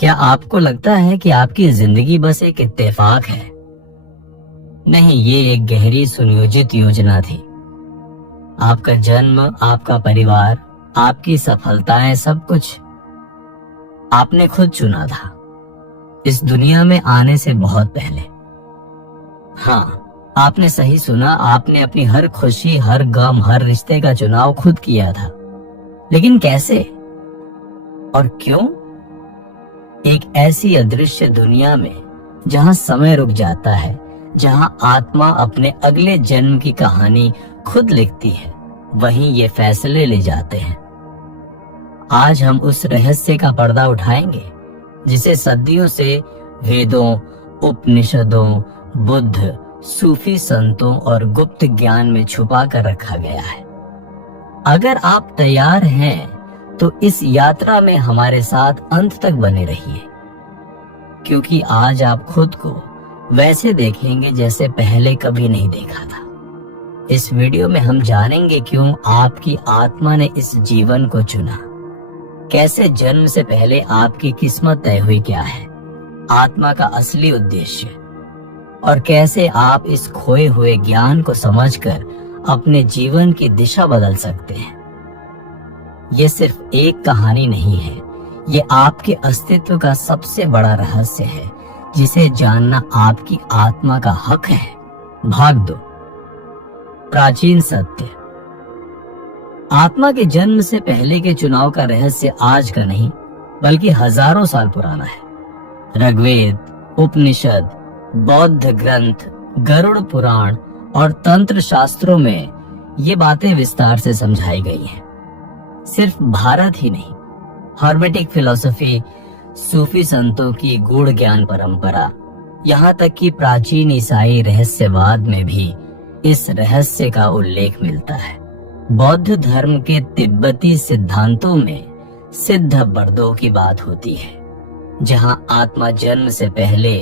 क्या आपको लगता है कि आपकी जिंदगी बस एक इत्तेफाक है? नहीं, ये एक गहरी सुनियोजित योजना थी। आपका जन्म, आपका परिवार, आपकी सफलताएं, सब कुछ आपने खुद चुना था, इस दुनिया में आने से बहुत पहले। हाँ, आपने सही सुना, आपने अपनी हर खुशी, हर गम, हर रिश्ते का चुनाव खुद किया था। लेकिन कैसे और क्यों? एक ऐसी अदृश्य दुनिया में जहां समय रुक जाता है, जहां आत्मा अपने अगले जन्म की कहानी खुद लिखती है, वहीं ये फैसले ले जाते हैं। आज हम उस रहस्य का पर्दा उठाएंगे जिसे सदियों से वेदों, उपनिषदों, बुद्ध, सूफी संतों और गुप्त ज्ञान में छुपा कर रखा गया है। अगर आप तैयार हैं तो इस यात्रा में हमारे साथ अंत तक बने रहिए, क्योंकि आज आप खुद को वैसे देखेंगे जैसे पहले कभी नहीं देखा था। इस वीडियो में हम जानेंगे क्यों आपकी आत्मा ने इस जीवन को चुना, कैसे जन्म से पहले आपकी किस्मत तय हुई, क्या है आत्मा का असली उद्देश्य, और कैसे आप इस खोए हुए ज्ञान को समझकर अपने जीवन की दिशा बदल सकते हैं। ये सिर्फ एक कहानी नहीं है, ये आपके अस्तित्व का सबसे बड़ा रहस्य है, जिसे जानना आपकी आत्मा का हक है। भाग 2, प्राचीन सत्य। आत्मा के जन्म से पहले के चुनाव का रहस्य आज का नहीं, बल्कि हजारों साल पुराना है। ऋग्वेद, उपनिषद, बौद्ध ग्रंथ, गरुड़ पुराण और तंत्र शास्त्रों में ये बातें विस्तार से समझाई गई हैं। सिर्फ भारत ही नहीं, हर्मेटिक फिलॉसफी, सूफी संतों की गूढ़ ज्ञान परंपरा, यहाँ तक कि प्राचीन ईसाई रहस्यवाद में भी इस रहस्य का उल्लेख मिलता है। बौद्ध धर्म के तिब्बती सिद्धांतों में सिद्ध बर्दों की बात होती है, जहाँ आत्मा जन्म से पहले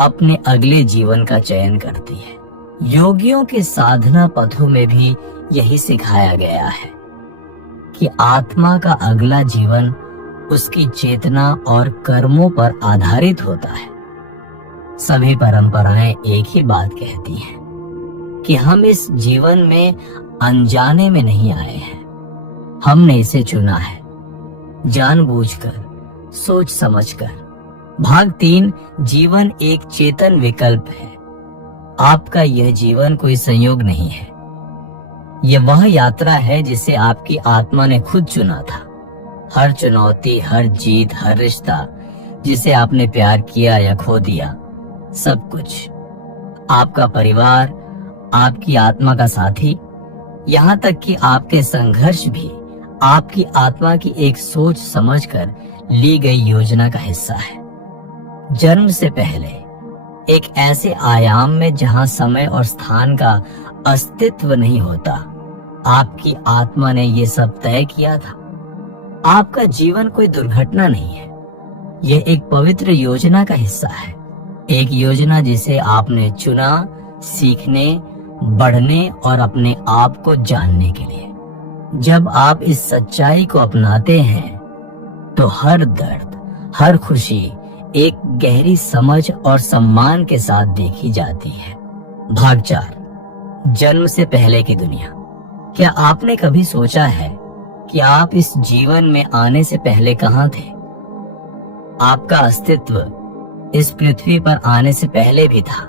अपने अगले जीवन का चयन करती है। योगियों के साधना पथों में भी यही सिखाया गया है कि आत्मा का अगला जीवन उसकी चेतना और कर्मों पर आधारित होता है। सभी परंपराएं एक ही बात कहती हैं कि हम इस जीवन में अनजाने में नहीं आए हैं, हमने इसे चुना है, जानबूझकर, सोच समझकर। भाग 3, जीवन एक चेतन विकल्प है। आपका यह जीवन कोई संयोग नहीं है, यह वह यात्रा है जिसे आपकी आत्मा ने खुद चुना था। हर चुनौती, हर जीत, हर रिश्ता जिसे आपने प्यार किया या खो दिया, सब कुछ, आपका परिवार, आपकी आत्मा का साथी, यहाँ तक कि आपके संघर्ष भी आपकी आत्मा की एक सोच समझकर ली गई योजना का हिस्सा है। जन्म से पहले एक ऐसे आयाम में जहां समय और स्थान का अस्तित्व नहीं होता, आपकी आत्मा ने ये सब तय किया था। आपका जीवन कोई दुर्घटना नहीं है, यह एक पवित्र योजना का हिस्सा है। एक योजना जिसे आपने चुना, सीखने, बढ़ने और अपने आप को जानने के लिए। जब आप इस सच्चाई को अपनाते हैं तो हर दर्द, हर खुशी एक गहरी समझ और सम्मान के साथ देखी जाती है। भाग 4, जन्म से पहले की दुनिया। क्या आपने कभी सोचा है कि आप इस जीवन में आने से पहले कहाँ थे? आपका अस्तित्व इस पृथ्वी पर आने से पहले भी था।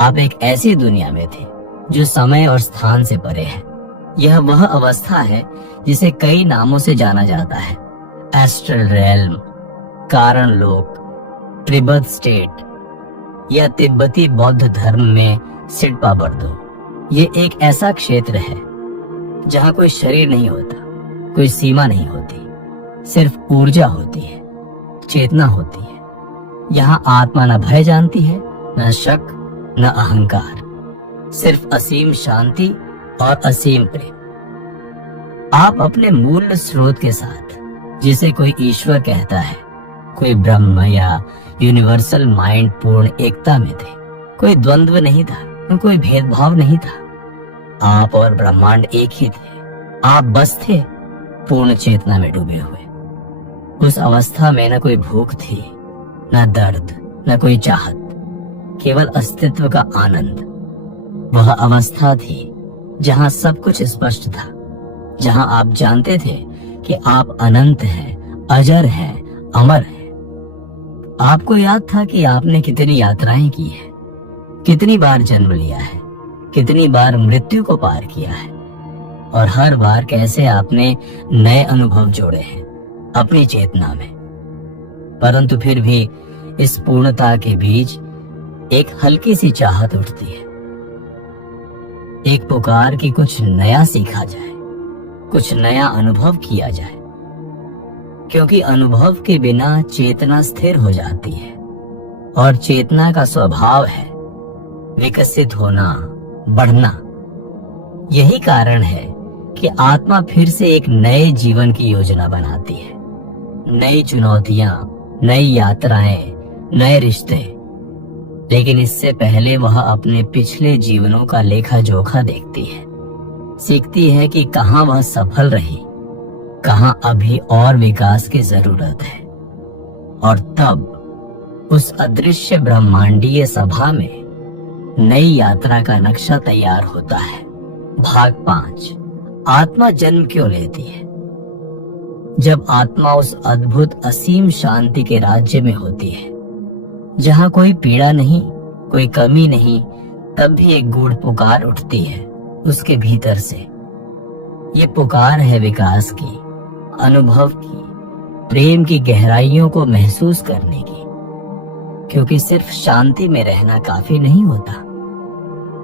आप एक ऐसी दुनिया में थे जो समय और स्थान से परे है। यह वह अवस्था है जिसे कई नामों से जाना जाता है: एस्ट्रल रेल्म, कारण लोक, त्रिबद स्टेट या तिब्बती बौद्ध धर्म में सिडपा बर्दो। ये एक ऐसा क्षेत्र है जहाँ कोई शरीर नहीं होता, कोई सीमा नहीं होती, सिर्फ ऊर्जा होती है, चेतना होती है। यहाँ आत्मा न भय जानती है, न शक, न अहंकार, सिर्फ असीम शांति और असीम प्रेम। आप अपने मूल स्रोत के साथ, जिसे कोई ईश्वर कहता है, कोई ब्रह्म या यूनिवर्सल माइंड, पूर्ण एकता में थे। कोई द्वंद्व नहीं था, कोई भेदभाव नहीं था। आप और ब्रह्मांड एक ही थे। आप बस थे, पूर्ण चेतना में डूबे हुए। उस अवस्था में न कोई भूख थी, न दर्द, न कोई चाहत, केवल अस्तित्व का आनंद। वह अवस्था थी जहां सब कुछ स्पष्ट था, जहां आप जानते थे कि आप अनंत हैं, अजर हैं, अमर हैं। आपको याद था कि आपने कितनी यात्राएं की है, कितनी बार जन्म लिया है, कितनी बार मृत्यु को पार किया है, और हर बार कैसे आपने नए अनुभव जोड़े हैं अपनी चेतना में। परंतु फिर भी इस पूर्णता के बीच एक हल्की सी चाहत उठती है, एक पुकार कि कुछ नया सीखा जाए, कुछ नया अनुभव किया जाए, क्योंकि अनुभव के बिना चेतना स्थिर हो जाती है, और चेतना का स्वभाव है विकसित होना, बढ़ना। यही कारण है कि आत्मा फिर से एक नए जीवन की योजना बनाती है, नई चुनौतियां, नई यात्राएं, नए रिश्ते। लेकिन इससे पहले वह अपने पिछले जीवनों का लेखा जोखा देखती है, सीखती है कि कहां वह सफल रही, कहां अभी और विकास की जरूरत है। और तब उस अदृश्य ब्रह्मांडीय सभा में नई यात्रा का नक्शा तैयार होता है। भाग 5, आत्मा जन्म क्यों लेती है? जब आत्मा उस अद्भुत असीम शांति के राज्य में होती है, जहां कोई पीड़ा नहीं, कोई कमी नहीं, तब भी एक गूढ़ पुकार उठती है उसके भीतर से। ये पुकार है विकास की, अनुभव की, प्रेम की गहराइयों को महसूस करने की, क्योंकि सिर्फ शांति में रहना काफी नहीं होता।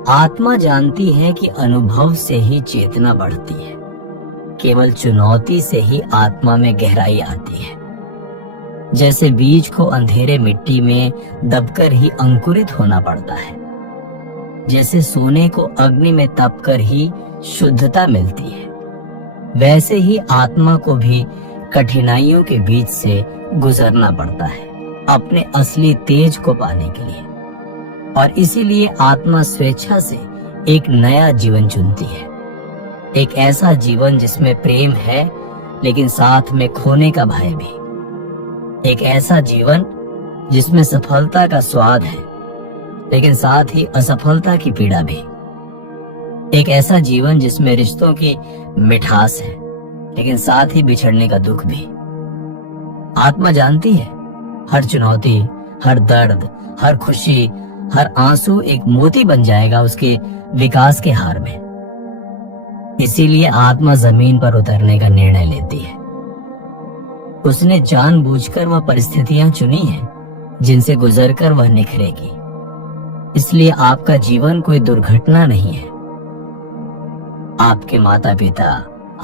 आत्मा जानती है कि अनुभव से ही चेतना बढ़ती है, केवल चुनौती से ही आत्मा में गहराई आती है। जैसे बीज को अंधेरे मिट्टी में दबकर ही अंकुरित होना पड़ता है, जैसे सोने को अग्नि में तपकर ही शुद्धता मिलती है, वैसे ही आत्मा को भी कठिनाइयों के बीच से गुजरना पड़ता है अपने असली तेज को पाने के लिए। और इसीलिए आत्मा स्वेच्छा से एक नया जीवन चुनती है, एक ऐसा जीवन जिसमें प्रेम है लेकिन साथ में खोने का भय भी, एक ऐसा जीवन जिसमें सफलता का स्वाद है लेकिन साथ ही असफलता की पीड़ा भी, एक ऐसा जीवन जिसमें रिश्तों की मिठास है लेकिन साथ ही बिछड़ने का दुख भी। आत्मा जानती है हर चुनौती, हर दर्द, हर खुशी, हर आंसू एक मोती बन जाएगा उसके विकास के हार में। इसीलिए आत्मा जमीन पर उतरने का निर्णय लेती है। उसने जानबूझकर वह परिस्थितियां चुनी हैं जिनसे गुजरकर वह निखरेगी। इसलिए आपका जीवन कोई दुर्घटना नहीं है। आपके माता पिता,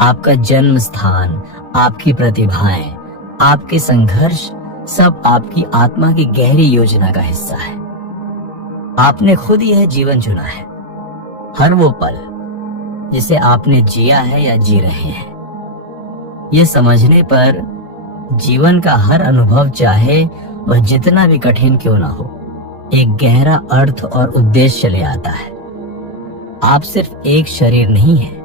आपका जन्म स्थान, आपकी प्रतिभाएं, आपके संघर्ष सब आपकी आत्मा की गहरी योजना का हिस्सा है। आपने खुद यह जीवन चुना है। हर वो पल जिसे आपने जिया है या जी रहे हैं, ये समझने पर जीवन का हर अनुभव, चाहे वह जितना भी कठिन क्यों ना हो, एक गहरा अर्थ और उद्देश्य ले आता है। आप सिर्फ एक शरीर नहीं है,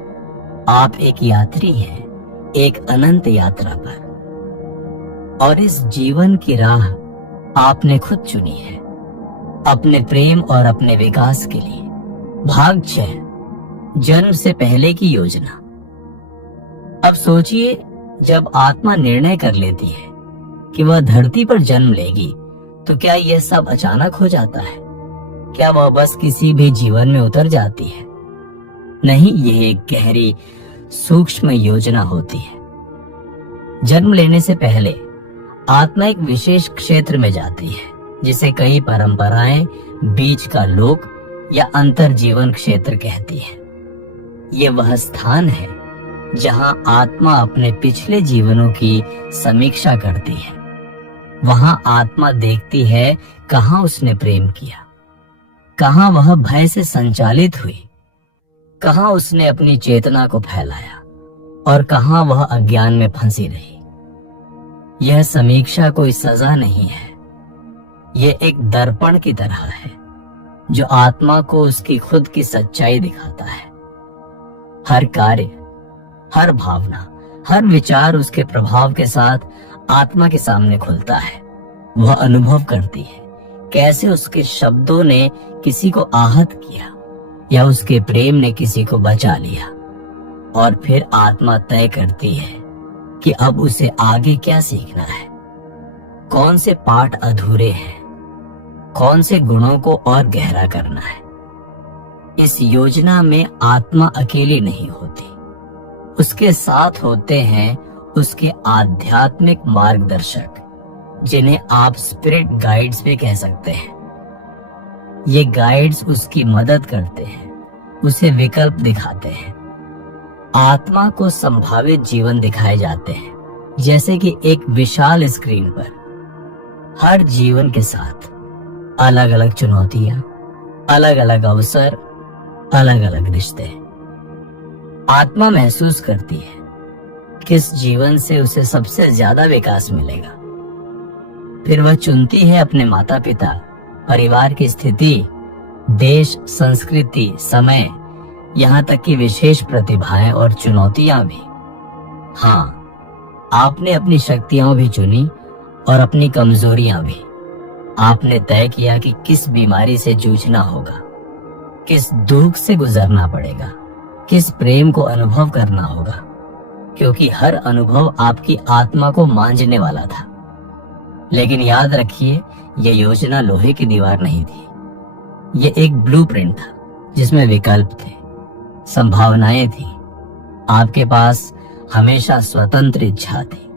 आप एक यात्री हैं, एक अनंत यात्रा पर। और इस जीवन की राह आपने खुद चुनी है, अपने प्रेम और अपने विकास के लिए। भाग 6, जन्म से पहले की योजना। अब सोचिए, जब आत्मा निर्णय कर लेती है कि वह धरती पर जन्म लेगी, तो क्या यह सब अचानक हो जाता है? क्या वह बस किसी भी जीवन में उतर जाती है? नहीं, यह एक गहरी सूक्ष्म योजना होती है। जन्म लेने से पहले आत्मा एक विशेष क्षेत्र में जाती है, जिसे कई परंपराएं बीच का लोक या अंतर जीवन क्षेत्र कहती है। ये वह स्थान है जहां आत्मा अपने पिछले जीवनों की समीक्षा करती है। वहां आत्मा देखती है कहां उसने प्रेम किया, कहां वह भय से संचालित हुई, कहां उसने अपनी चेतना को फैलाया और कहां वह अज्ञान में फंसी रही। यह समीक्षा कोई सजा नहीं है, यह एक दर्पण की तरह है जो आत्मा को उसकी खुद की सच्चाई दिखाता है। हर कार्य, हर भावना, हर विचार उसके प्रभाव के साथ आत्मा के सामने खुलता है। वह अनुभव करती है कैसे उसके शब्दों ने किसी को आहत किया या उसके प्रेम ने किसी को बचा लिया। और फिर आत्मा तय करती है कि अब उसे आगे क्या सीखना है, कौन से पाठ अधूरे हैं, कौन से गुणों को और गहरा करना है। इस योजना में आत्मा अकेली नहीं होती, उसके साथ होते हैं उसके आध्यात्मिक मार्गदर्शक, जिन्हें आप स्पिरिट गाइड्स भी कह सकते हैं। ये गाइड्स उसकी मदद करते हैं, उसे विकल्प दिखाते हैं। आत्मा को संभावित जीवन दिखाए जाते हैं, जैसे कि एक विशाल स्क्रीन पर हर जीवन के साथ अलग अलग चुनौतियां, अलग अलग अवसर, अलग अलग रिश्ते। आत्मा महसूस करती है किस जीवन से उसे सबसे ज्यादा विकास मिलेगा। फिर वह चुनती है अपने माता पिता, परिवार की स्थिति, देश, संस्कृति, समय, यहाँ तक कि विशेष प्रतिभाएं और चुनौतियां भी। हाँ, आपने अपनी शक्तियां भी चुनी और अपनी कमजोरियां भी। आपने तय किया कि किस बीमारी से जूझना होगा, किस दुख से गुजरना पड़ेगा, किस प्रेम को अनुभव करना होगा, क्योंकि हर अनुभव आपकी आत्मा को मांझने वाला था। लेकिन याद रखिए, यह योजना लोहे की दीवार नहीं थी। ये एक ब्लूप्रिंट था जिसमें विकल्प थे, संभावनाएं थी। आपके पास हमेशा स्वतंत्र इच्छा थी।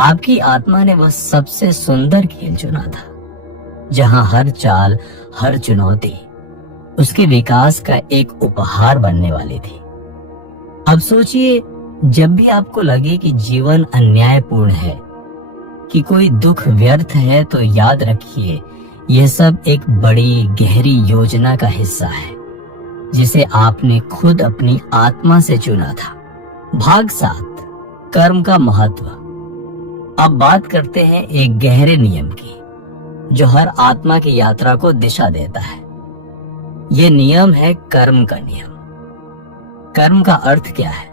आपकी आत्मा ने वह सबसे सुंदर खेल चुना था, जहां हर चाल, हर चुनौती उसके विकास का एक उपहार बनने वाली थी। अब सोचिए, जब भी आपको लगे कि जीवन अन्यायपूर्ण है, कि कोई दुख व्यर्थ है, तो याद रखिए यह सब एक बड़ी गहरी योजना का हिस्सा है, जिसे आपने खुद अपनी आत्मा से चुना था। भाग 7, कर्म का महत्व। अब बात करते हैं एक गहरे नियम की, जो हर आत्मा की यात्रा को दिशा देता है। यह नियम है कर्म का नियम। कर्म का अर्थ क्या है?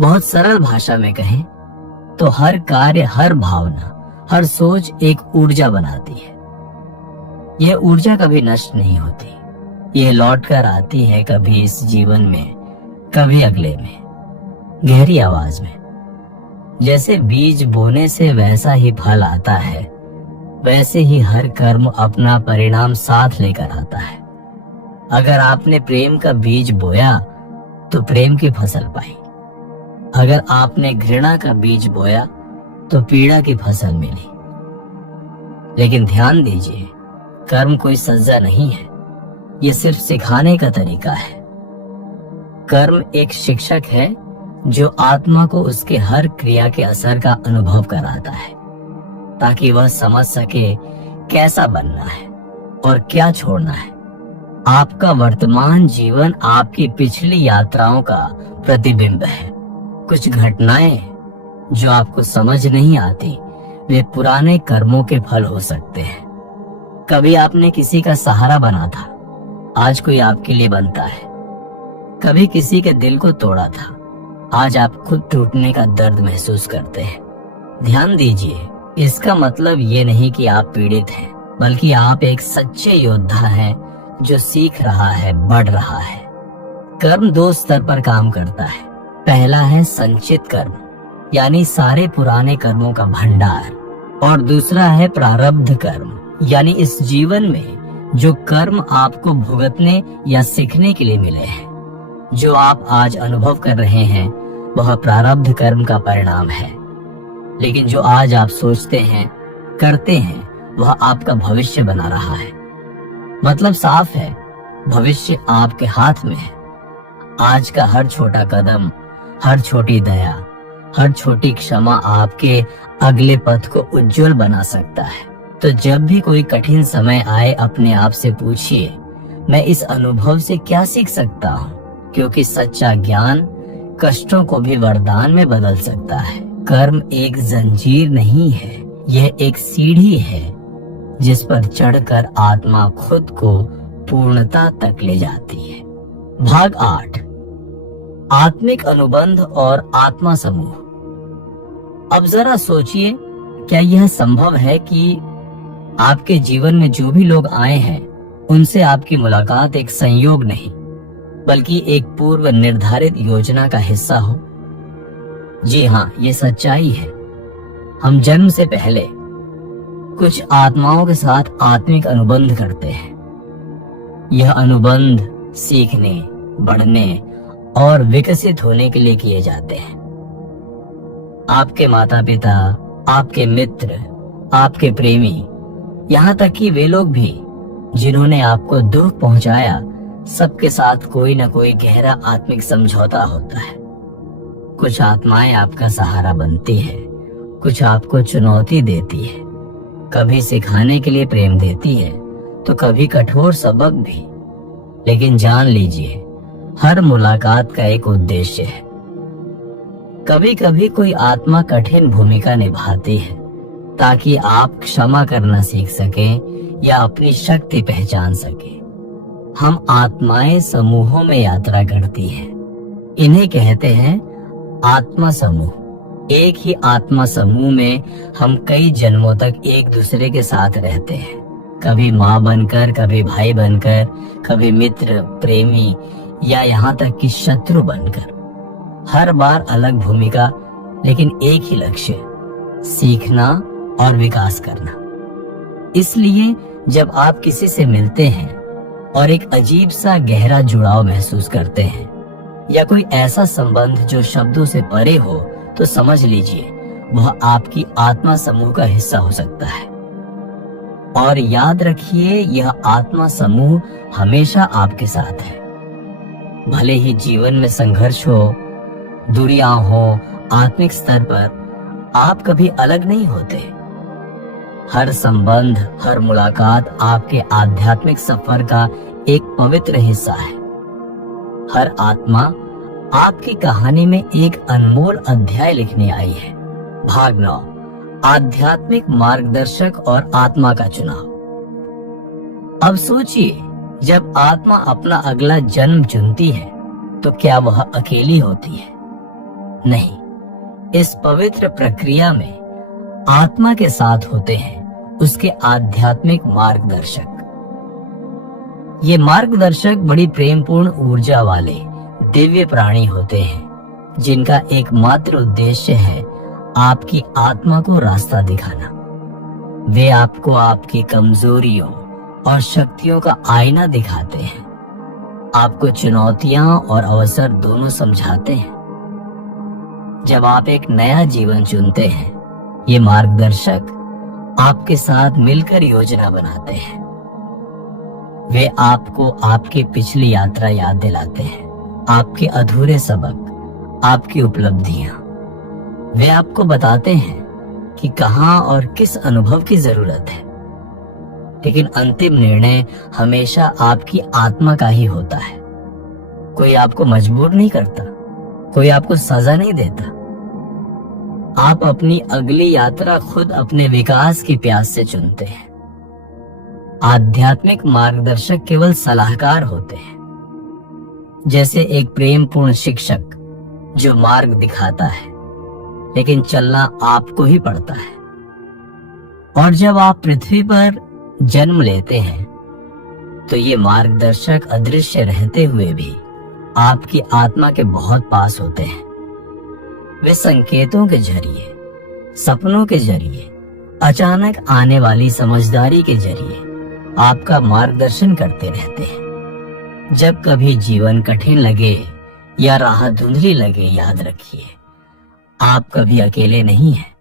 बहुत सरल भाषा में कहें तो हर कार्य, हर भावना, हर सोच एक ऊर्जा बनाती है। यह ऊर्जा कभी नष्ट नहीं होती। यह लौट कर आती है, कभी इस जीवन में, कभी अगले में, गहरी आवाज में। जैसे बीज बोने से वैसा ही फल आता है, वैसे ही हर कर्म अपना परिणाम साथ लेकर आता है। अगर आपने प्रेम का बीज बोया तो प्रेम की फसल पाई। अगर आपने घृणा का बीज बोया तो पीड़ा की फसल मिली। लेकिन ध्यान दीजिए, कर्म कोई सजा नहीं है, यह सिर्फ सिखाने का तरीका है। कर्म एक शिक्षक है जो आत्मा को उसके हर क्रिया के असर का अनुभव कराता है, ताकि वह समझ सके कैसा बनना है और क्या छोड़ना है। आपका वर्तमान जीवन आपकी पिछली यात्राओं का प्रतिबिंब है। कुछ घटनाएं जो आपको समझ नहीं आती, वे पुराने कर्मों के फल हो सकते हैं। कभी आपने किसी का सहारा बना था, आज कोई आपके लिए बनता है। कभी किसी के दिल को तोड़ा था, आज आप खुद टूटने का दर्द महसूस करते हैं। ध्यान दीजिए, इसका मतलब ये नहीं कि आप पीड़ित हैं, बल्कि आप एक सच्चे योद्धा हैं जो सीख रहा है, बढ़ रहा है। कर्म 2 स्तर पर काम करता है। पहला है संचित कर्म, यानी सारे पुराने कर्मों का भंडार, और दूसरा है प्रारब्ध कर्म, यानी इस जीवन में जो कर्म आपको भुगतने या सीखने के लिए मिले हैं। जो आप आज अनुभव कर रहे हैं वह प्रारब्ध कर्म का परिणाम है, लेकिन जो आज आप सोचते हैं, करते हैं, वह आपका भविष्य बना रहा है। मतलब साफ है, भविष्य आपके हाथ में है। आज का हर छोटा कदम, हर छोटी दया, हर छोटी क्षमा आपके अगले पथ को उज्जवल बना सकता है। तो जब भी कोई कठिन समय आए, अपने आप से पूछिए, मैं इस अनुभव से क्या सीख सकता हूँ? क्योंकि सच्चा ज्ञान कष्टों को भी वरदान में बदल सकता है। कर्म एक जंजीर नहीं है, यह एक सीढ़ी है जिस पर चढ़कर आत्मा खुद को पूर्णता तक ले जाती है। भाग 8, आत्मिक अनुबंध और आत्मा समूह। अब जरा सोचिए, क्या यह संभव है कि आपके जीवन में जो भी लोग आए हैं उनसे आपकी मुलाकात एक संयोग नहीं बल्कि एक पूर्व निर्धारित योजना का हिस्सा हो? जी हाँ, ये सच्चाई है। हम जन्म से पहले कुछ आत्माओं के साथ आत्मिक अनुबंध करते हैं। यह अनुबंध सीखने, बढ़ने और विकसित होने के लिए किए जाते हैं। आपके माता पिता, आपके मित्र, आपके प्रेमी, यहाँ तक कि वे लोग भी जिन्होंने आपको दुख पहुंचाया, सबके साथ कोई न कोई गहरा आत्मिक समझौता होता है। कुछ आत्माएं आपका सहारा बनती है, कुछ आपको चुनौती देती है, कभी सिखाने के लिए प्रेम देती है तो कभी कठोर सबक भी। लेकिन जान लीजिए, हर मुलाकात का एक उद्देश्य है। कभी कभी कोई आत्मा कठिन भूमिका निभाती है ताकि आप क्षमा करना सीख सकें या अपनी शक्ति पहचान सकें। हम आत्माएं समूहों में यात्रा करती हैं। इन्हें कहते हैं आत्मा समूह। एक ही आत्मा समूह में हम कई जन्मों तक एक दूसरे के साथ रहते हैं, कभी माँ बनकर, कभी भाई बनकर, कभी मित्र, प्रेमी या यहाँ तक कि शत्रु बनकर। हर बार अलग भूमिका, लेकिन एक ही लक्ष्य, सीखना और विकास करना। इसलिए जब आप किसी से मिलते हैं और एक अजीब सा गहरा जुड़ाव महसूस करते हैं या कोई ऐसा संबंध जो शब्दों से परे हो, तो समझ लीजिए वह आपकी आत्मा समूह का हिस्सा हो सकता है। और याद रखिए, यह आत्मा समूह हमेशा आपके साथ है। भले ही जीवन में संघर्ष हो, दूरियां हो, आत्मिक स्तर पर आप कभी अलग नहीं होते। हर संबंध, हर मुलाकात आपके आध्यात्मिक सफर का एक पवित्र हिस्सा है। हर आत्मा आपकी कहानी में एक अनमोल अध्याय लिखने आई है। भाग 9, आध्यात्मिक मार्गदर्शक और आत्मा का चुनाव। अब सोचिए, जब आत्मा अपना अगला जन्म चुनती है तो क्या वह अकेली होती है? नहीं, इस पवित्र प्रक्रिया में आत्मा के साथ होते हैं उसके आध्यात्मिक मार्गदर्शक। ये मार्गदर्शक बड़ी प्रेमपूर्ण ऊर्जा वाले दिव्य प्राणी होते हैं जिनका एकमात्र उद्देश्य है आपकी आत्मा को रास्ता दिखाना। वे आपको आपकी कमजोरियों और शक्तियों का आईना दिखाते हैं, आपको चुनौतियां और अवसर दोनों समझाते हैं। जब आप एक नया जीवन चुनते हैं, ये मार्गदर्शक आपके साथ मिलकर योजना बनाते हैं। वे आपको आपकी पिछली यात्रा याद दिलाते हैं, आपके अधूरे सबक, आपकी उपलब्धियां। वे आपको बताते हैं कि कहां और किस अनुभव की जरूरत है। लेकिन अंतिम निर्णय हमेशा आपकी आत्मा का ही होता है। कोई आपको मजबूर नहीं करता, कोई आपको सजा नहीं देता। आप अपनी अगली यात्रा खुद अपने विकास की प्यास से चुनते हैं। आध्यात्मिक मार्गदर्शक केवल सलाहकार होते हैं, जैसे एक प्रेमपूर्ण शिक्षक जो मार्ग दिखाता है, लेकिन चलना आपको ही पड़ता है। और जब आप पृथ्वी पर जन्म लेते हैं तो ये मार्गदर्शक अदृश्य रहते हुए भी आपकी आत्मा के बहुत पास होते हैं। वे संकेतों के जरिए, सपनों के जरिए, अचानक आने वाली समझदारी के जरिए आपका मार्गदर्शन करते रहते हैं। जब कभी जीवन कठिन लगे या राह धुंधली लगे, याद रखिए आप कभी अकेले नहीं हैं।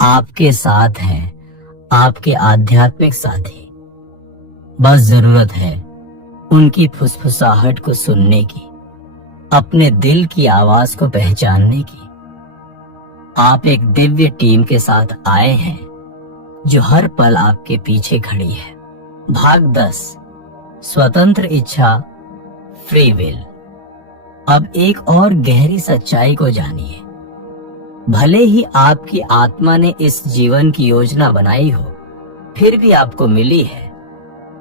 आपके साथ हैं आपके आध्यात्मिक साथी। बस जरूरत है उनकी फुसफुसाहट को सुनने की, अपने दिल की आवाज को पहचानने की। आप एक दिव्य टीम के साथ आए हैं जो हर पल आपके पीछे खड़ी है। भाग 10, स्वतंत्र इच्छा, फ्री विल। अब एक और गहरी सच्चाई को जानिए। भले ही आपकी आत्मा ने इस जीवन की योजना बनाई हो, फिर भी आपको मिली है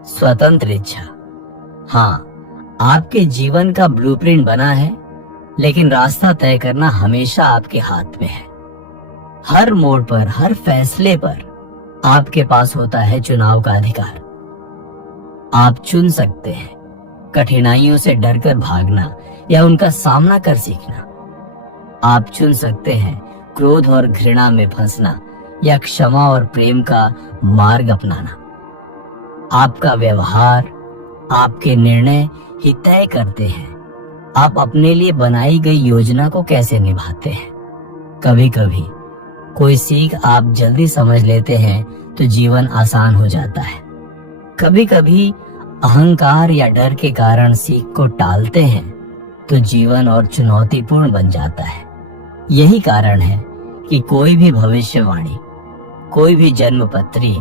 स्वतंत्र इच्छा। हाँ, आपके जीवन का ब्लूप्रिंट बना है, लेकिन रास्ता तय करना हमेशा आपके हाथ में है। हर मोड़ पर, हर फैसले पर आपके पास होता है चुनाव का अधिकार। आप चुन सकते हैं कठिनाइयों से डरकर भागना या उनका सामना कर सीखना। आप चुन सकते हैं क्रोध और घृणा में फंसना या क्षमा और प्रेम का मार्ग अपनाना। आपका व्यवहार, आपके निर्णय ही तय करते हैं आप अपने लिए बनाई गई योजना को कैसे निभाते हैं। कभी कभी कोई सीख आप जल्दी समझ लेते हैं तो जीवन आसान हो जाता है। कभी कभी अहंकार या डर के कारण सीख को टालते हैं तो जीवन और चुनौतीपूर्ण बन जाता है। यही कारण है कि कोई भी भविष्यवाणी, कोई भी जन्मपत्री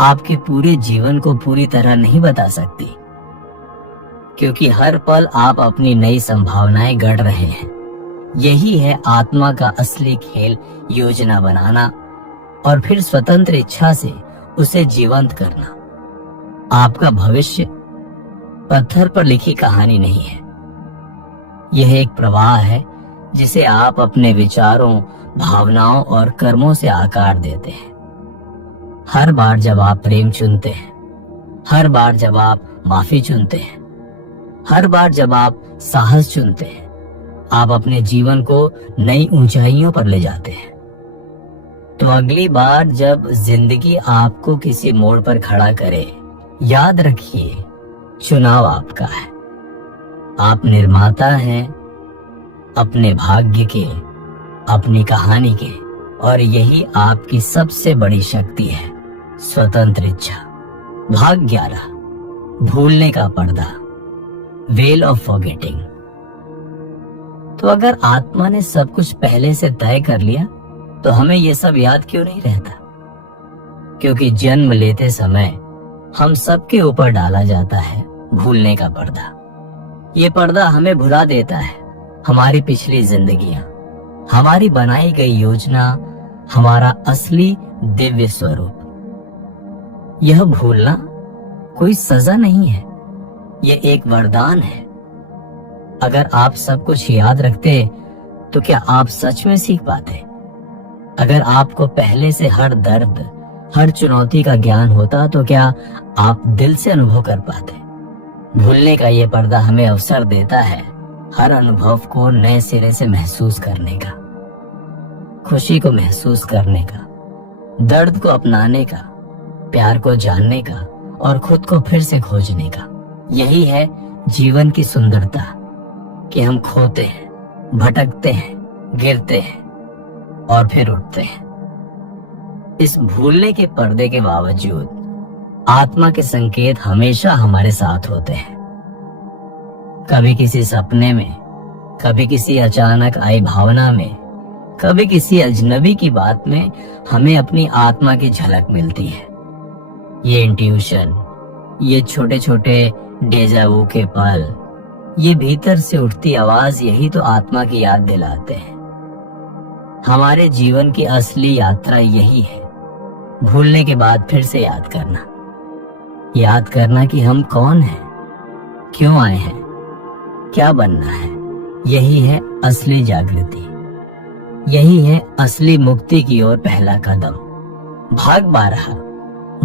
आपके पूरे जीवन को पूरी तरह नहीं बता सकती, क्योंकि हर पल आप अपनी नई संभावनाएं गढ़ रहे हैं। यही है आत्मा का असली खेल, योजना बनाना और फिर स्वतंत्र इच्छा से उसे जीवंत करना। आपका भविष्य पत्थर पर लिखी कहानी नहीं है, यह एक प्रवाह है जिसे आप अपने विचारों, भावनाओं और कर्मों से आकार देते हैं। हर बार जब आप प्रेम चुनते हैं, हर बार जब आप माफी चुनते हैं, हर बार जब आप साहस चुनते हैं, आप अपने जीवन को नई ऊंचाइयों पर ले जाते हैं। तो अगली बार जब जिंदगी आपको किसी मोड़ पर खड़ा करे, याद रखिए चुनाव आपका है। आप निर्माता हैं अपने भाग्य के, अपनी कहानी के, और यही आपकी सबसे बड़ी शक्ति है, स्वतंत्र इच्छा। भाग 11, भूलने का पर्दा, वेल ऑफ फॉरगेटिंग। तो अगर आत्मा ने सब कुछ पहले से तय कर लिया तो हमें ये सब याद क्यों नहीं रहता? क्योंकि जन्म लेते समय हम सबके ऊपर डाला जाता है भूलने का पर्दा। ये पर्दा हमें भुला देता है हमारी पिछली जिंदगियां, हमारी बनाई गई योजना, हमारा असली दिव्य स्वरूप। यह भूलना कोई सजा नहीं है, ये एक वरदान है। अगर आप सब कुछ याद रखते तो क्या आप सच में सीख पाते? अगर आपको पहले से हर दर्द, हर चुनौती का ज्ञान होता तो क्या आप दिल से अनुभव कर पाते? भूलने का ये पर्दा हमें अवसर देता है हर अनुभव को नए सिरे से महसूस करने का, खुशी को महसूस करने का, दर्द को अपनाने का, प्यार को जानने का और खुद को फिर से खोजने का। यही है जीवन की सुंदरता कि हम खोते हैं, भटकते हैं, गिरते हैं और फिर उठते हैं। इस भूलने के पर्दे के बावजूद आत्मा के संकेत हमेशा हमारे साथ होते हैं। कभी किसी सपने में, कभी किसी अचानक आई भावना में, कभी किसी अजनबी की बात में हमें अपनी आत्मा की झलक मिलती है। ये इंट्यूशन, ये छोटे छोटे डेजा वू के पल, ये भीतर से उठती आवाज, यही तो आत्मा की याद दिलाते हैं। हमारे जीवन की असली यात्रा यही है, भूलने के बाद फिर से याद करना। याद करना कि हम कौन हैं, क्यों आए हैं, क्या बनना है। यही है असली जागृति, यही है असली मुक्ति की ओर पहला कदम। भाग 12,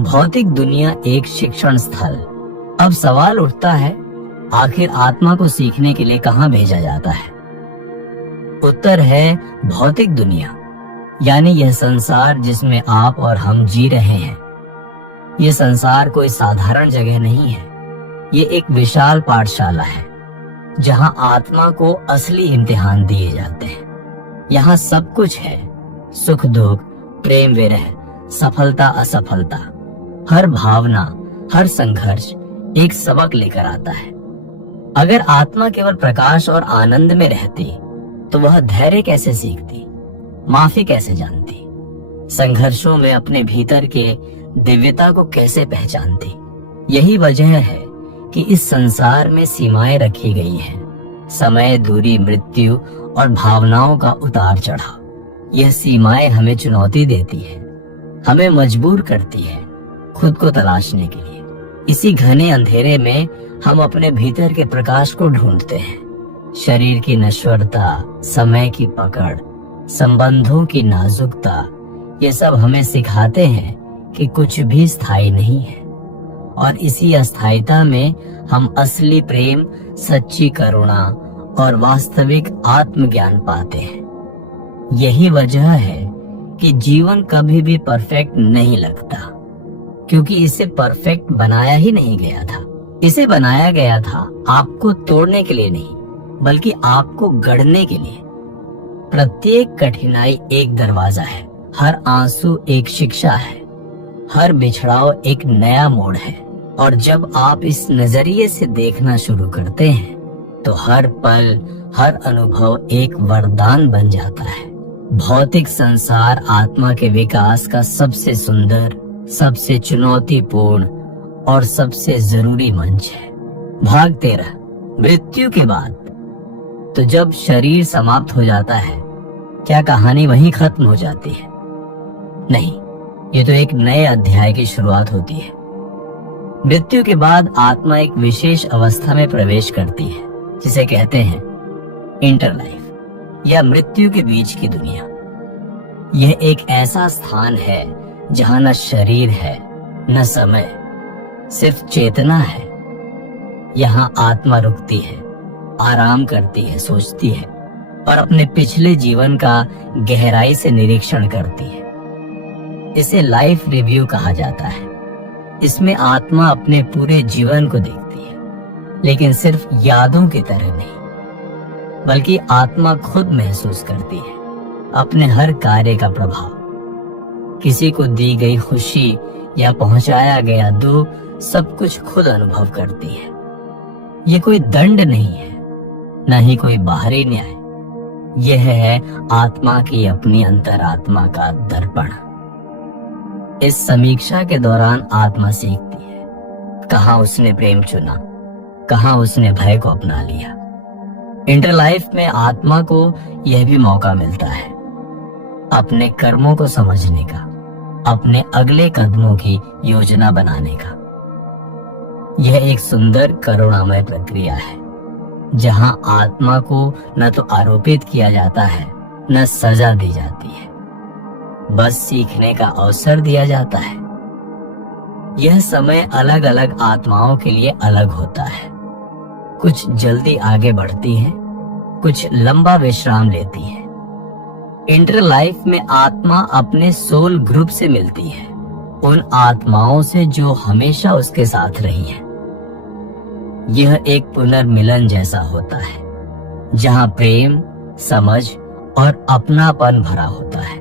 भौतिक दुनिया एक शिक्षण स्थल। अब सवाल उठता है, आखिर आत्मा को सीखने के लिए कहाँ भेजा जाता है? उत्तर है भौतिक दुनिया, यानी यह संसार जिसमें आप और हम जी रहे हैं। यह संसार कोई साधारण जगह नहीं है, ये एक विशाल पाठशाला है जहां आत्मा को असली इम्तिहान दिए जाते हैं। यहाँ सब कुछ है, सुख दुख, प्रेम विरह, सफलता असफलता। हर भावना, हर संघर्ष एक सबक लेकर आता है। अगर आत्मा केवल प्रकाश और आनंद में रहती तो वह धैर्य कैसे सीखती, माफी कैसे जानती, संघर्षों में अपने भीतर के दिव्यता को कैसे पहचानती। यही वजह है कि इस संसार में सीमाएं रखी गई हैं, समय, दूरी, मृत्यु और भावनाओं का उतार चढ़ाव। यह सीमाएं हमें चुनौती देती है, हमें मजबूर करती है खुद को तलाशने के लिए। इसी घने अंधेरे में हम अपने भीतर के प्रकाश को ढूंढते हैं। शरीर की नश्वरता, समय की पकड़, संबंधों की नाजुकता, ये सब हमें सिखाते हैं कि कुछ भी स्थायी नहीं है और इसी अस्थायीता में हम असली प्रेम, सच्ची करुणा और वास्तविक आत्मज्ञान पाते हैं। यही वजह है कि जीवन कभी भी परफेक्ट नहीं लगता, क्योंकि इसे परफेक्ट बनाया ही नहीं गया था। इसे बनाया गया था आपको तोड़ने के लिए नहीं, बल्कि आपको गढ़ने के लिए। प्रत्येक कठिनाई एक दरवाजा है, हर आंसू एक शिक्षा है, हर बिछड़ाव एक नया मोड़ है। और जब आप इस नजरिए से देखना शुरू करते हैं तो हर पल, हर अनुभव एक वरदान बन जाता है। भौतिक संसार आत्मा के विकास का सबसे सुंदर, सबसे चुनौतीपूर्ण और सबसे जरूरी मंच है। भाग 13, मृत्यु के बाद। तो जब शरीर समाप्त हो जाता है, क्या कहानी वहीं खत्म हो जाती है? नहीं, ये तो एक नए अध्याय की शुरुआत होती है। मृत्यु के बाद आत्मा एक विशेष अवस्था में प्रवेश करती है, जिसे कहते हैं इंटर लाइफ या मृत्यु के बीच की दुनिया। यह एक ऐसा स्थान है जहां न शरीर है, न समय, सिर्फ चेतना है। यहाँ आत्मा रुकती है, आराम करती है, सोचती है और अपने पिछले जीवन का गहराई से निरीक्षण करती है। इसे लाइफ रिव्यू कहा जाता है। इसमें आत्मा अपने पूरे जीवन को देखती है, लेकिन सिर्फ यादों की तरह नहीं, बल्कि आत्मा खुद महसूस करती है अपने हर कार्य का प्रभाव। किसी को दी गई खुशी या पहुंचाया गया दुख, सब कुछ खुद अनुभव करती है। ये कोई दंड नहीं है, न ही कोई बाहरी न्याय। यह है आत्मा की अपनी अंतरात्मा का दर्पण। इस समीक्षा के दौरान आत्मा सीखती है, कहाँ उसने प्रेम चुना, कहाँ उसने भय को अपना लिया। इंटर लाइफ में आत्मा को यह भी मौका मिलता है अपने कर्मों को समझने का, अपने अगले कदमों की योजना बनाने का। यह एक सुंदर करुणामय प्रक्रिया है, जहां आत्मा को न तो आरोपित किया जाता है, न सजा दी जाती है, बस सीखने का अवसर दिया जाता है। यह समय अलग अलग आत्माओं के लिए अलग होता है। कुछ जल्दी आगे बढ़ती है, कुछ लंबा विश्राम लेती है। इंटर लाइफ में आत्मा अपने सोल ग्रुप से मिलती है, उन आत्माओं से जो हमेशा उसके साथ रही है। यह एक पुनर्मिलन जैसा होता है, जहां प्रेम, समझ और अपनापन भरा होता है।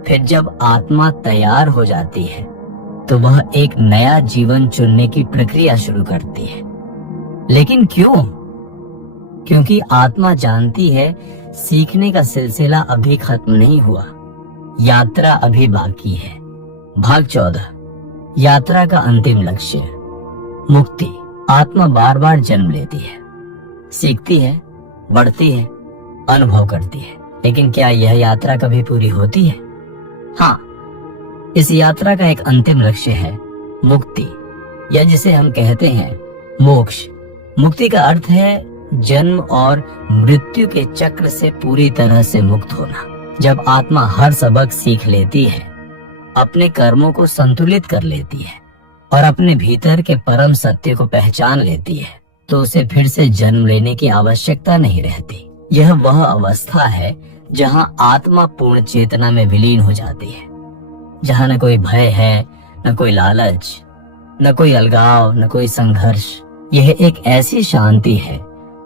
फिर जब आत्मा तैयार हो जाती है, तो वह एक नया जीवन चुनने की प्रक्रिया शुरू करती है। लेकिन क्यों? क्योंकि आत्मा जानती है सीखने का सिलसिला अभी खत्म नहीं हुआ, यात्रा अभी बाकी है। भाग 14, यात्रा का अंतिम लक्ष्य, मुक्ति। आत्मा बार बार जन्म लेती है, सीखती है, बढ़ती है, अनुभव करती है, लेकिन क्या यह यात्रा कभी पूरी होती है? हाँ, इस यात्रा का एक अंतिम लक्ष्य है मुक्ति, या जिसे हम कहते हैं मोक्ष। मुक्ति का अर्थ है जन्म और मृत्यु के चक्र से पूरी तरह से मुक्त होना। जब आत्मा हर सबक सीख लेती है, अपने कर्मों को संतुलित कर लेती है और अपने भीतर के परम सत्य को पहचान लेती है, तो उसे फिर से जन्म लेने की आवश्यकता नहीं रहती। यह वह अवस्था है जहां आत्मा पूर्ण चेतना में विलीन हो जाती है, जहां न कोई भय है, न कोई लालच, न कोई अलगाव, न कोई संघर्ष। यह एक ऐसी शांति है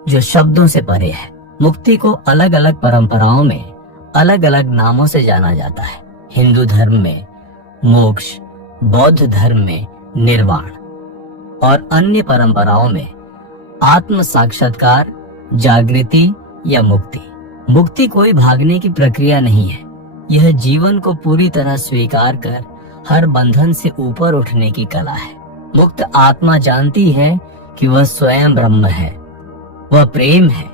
जो शब्दों से परे है। मुक्ति को अलग अलग परंपराओं में अलग अलग नामों से जाना जाता है। हिंदू धर्म में मोक्ष, बौद्ध धर्म में निर्वाण और अन्य परंपराओं में आत्म साक्षात्कार, जागृति या मुक्ति। मुक्ति कोई भागने की प्रक्रिया नहीं है, यह जीवन को पूरी तरह स्वीकार कर हर बंधन से ऊपर उठने की कला है। मुक्त आत्मा जानती है कि वह स्वयं ब्रह्म है, वह प्रेम है,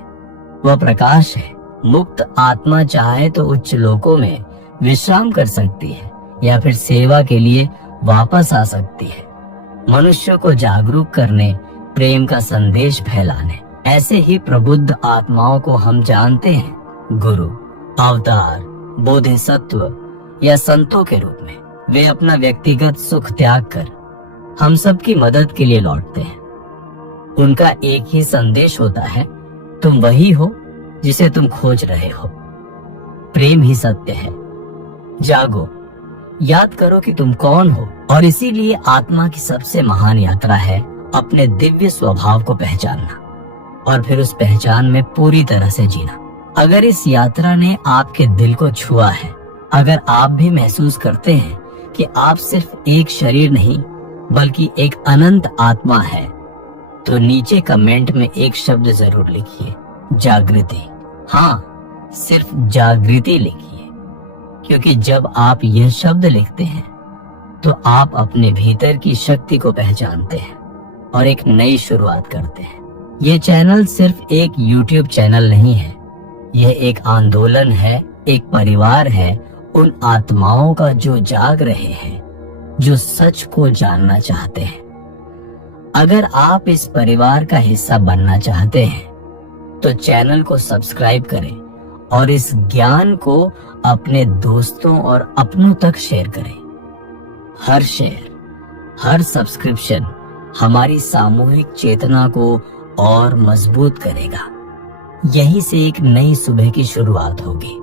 वह प्रकाश है। मुक्त आत्मा चाहे तो उच्च लोकों में विश्राम कर सकती है या फिर सेवा के लिए वापस आ सकती है, मनुष्यों को जागरूक करने, प्रेम का संदेश फैलाने। ऐसे ही प्रबुद्ध आत्माओं को हम जानते हैं गुरु, अवतार, बोधिसत्व या संतों के रूप में वे अपना व्यक्तिगत सुख त्याग कर हम सबकी मदद के लिए लौटते हैं। उनका एक ही संदेश होता है, तुम वही हो जिसे तुम खोज रहे हो। प्रेम ही सत्य है। जागो, याद करो कि तुम कौन हो, और इसीलिए आत्मा की सबसे महान यात्रा है अपने दिव्य स्वभाव को पहचानना और फिर उस पहचान में पूरी तरह से जीना। अगर इस यात्रा ने आपके दिल को छुआ है, अगर आप भी महसूस करते हैं कि आप सिर्फ एक शरीर नहीं बल्कि एक अनंत आत्मा है, तो नीचे कमेंट में एक शब्द जरूर लिखिए, जागृति। हाँ, सिर्फ जागृति लिखिए, क्योंकि जब आप यह शब्द लिखते हैं तो आप अपने भीतर की शक्ति को पहचानते हैं और एक नई शुरुआत करते हैं। यह चैनल सिर्फ एक YouTube चैनल नहीं है, यह एक आंदोलन है, एक परिवार है उन आत्माओं का जो जाग रहे हैं, जो सच को जानना चाहते हैं। अगर आप इस परिवार का हिस्सा बनना चाहते हैं तो चैनल को सब्सक्राइब करें और इस ज्ञान को अपने दोस्तों और अपनों तक शेयर करें। हर शेयर, हर सब्सक्रिप्शन हमारी सामूहिक चेतना को और मजबूत करेगा। यहीं से एक नई सुबह की शुरुआत होगी।